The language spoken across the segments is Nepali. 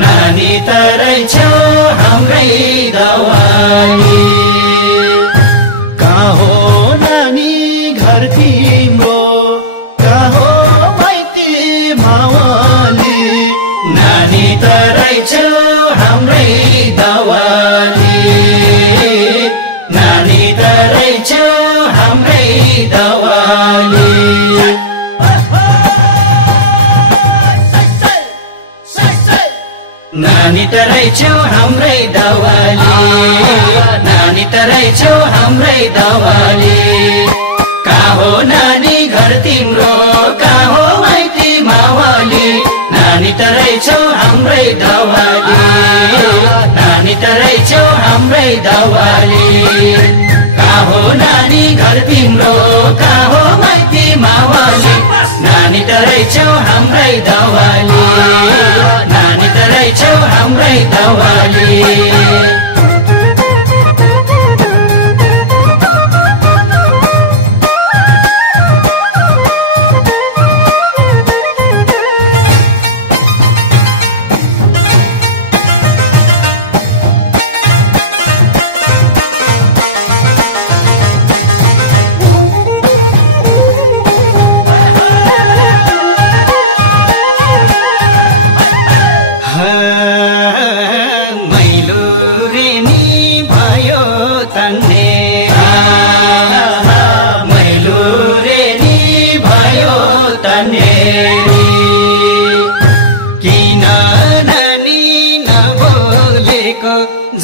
नानी तरै छौ हाम्रै दवाली कहाँ हो नानी घर तिम्रो कहाँ हो माइती मावली नानी तरै छौ हाम्रै दवाली नानी तरै छौ हाम्रै दवाली नानी तरै छौ हाम्रै दवाली नानी तरै छौ हाम्रै दवाली कहाँ हो नानी घर तिम्रो कहाँ हो माइती मावली नानी तरै छौ हाम्रै दवाली नानी तरै छौ हाम्रै दवाली कहाँ हो नानी घर तिम्रो कहाँ हो माइती मावली नानी तरै छौ हाम्रै दवाली नानी तरै छौ हाम्रै दवाली किन नानी नबोलेको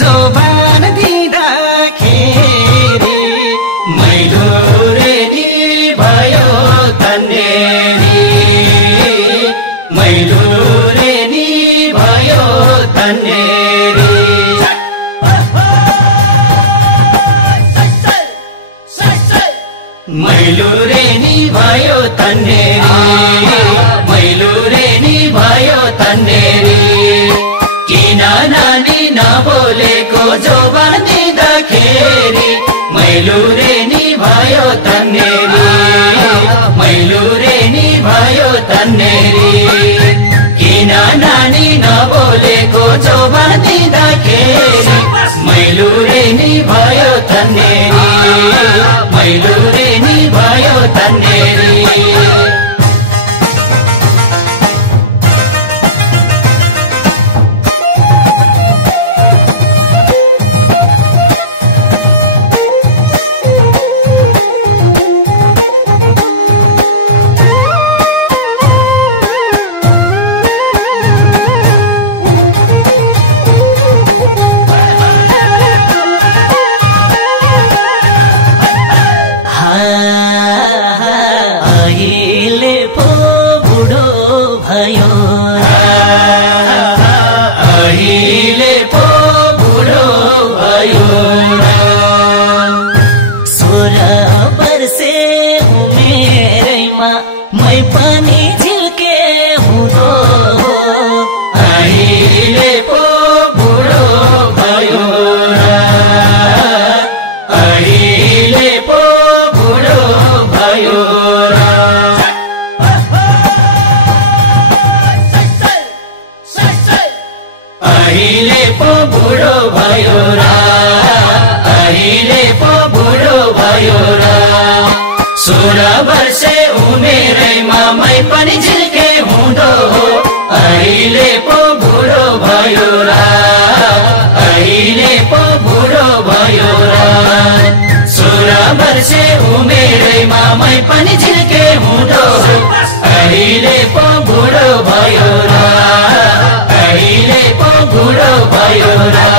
जोबान दिँदाखेरि मैलो रेडी भयो तन्नेरी मैलो रेडी भयो तन्नेरी मैलो रेडी भयो तन्नेरी मैलो रेडी भयो तन्नेरी किन नानी नबोलेको जोबान दिँदाखेरि मैलो रेडी भयो तन्नेरी मैलो रेडी भयो तन्नेरी किन नानी नबोलेको जोबान दिँदाखेरि मैलो रेडी भयो तन्नेरी मैलो रेडी भयो तन्नेरी अहिले पो बुढो भयो 16 वर्षे उमेरैमा मै पनि झिल्के हुँदो अहिले पो बुढो भयो अहिले पो बुढो भयो अहिले पो बुढो भयो र अहिले पो बुढो भयो र 16 वर्षे उमेरैमा मै पनि झिल्के हुँदो अहिले पो बुढो भयो र अहिले पो बुढो भयो र वर्षे उमेरैमा मै पनि झिल्के हुँदो अहिले पो बुढो भयो र अहिले पो बुढो भयो र